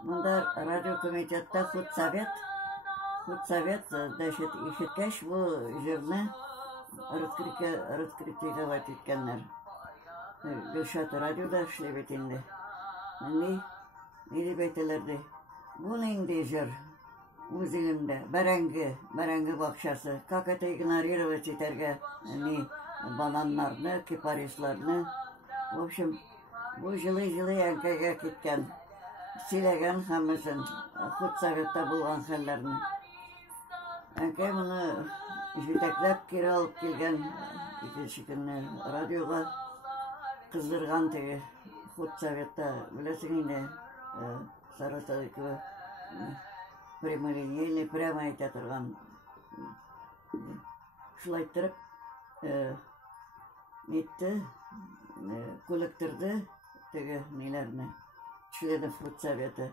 Мында радио комитетта худсовет дәшет ишеткәч бу җырны раскритиковать иткәннәр. Гөлшат радиода эшләп бит инде. Ни дип әйтәләр ди? Бу нинди җыр? Үз илемдә бәрәңге бакчасы. Как это игнорировать итәргә? Бананнарны, кипарисларны. В общем, бу җылы әнкәгә киткән. Сөйләгән һәммәсен худсоветта булган хәлләрне. Әнкәй моны җитәкләп кире алып килгән икенче көнне радиога кыздырган теге худсоветта беләсең инде Саратовдагы прямолинейный прямо әйтә торган шулай иттереп нитте күлектирде теге ниләрне Членов худсоветы.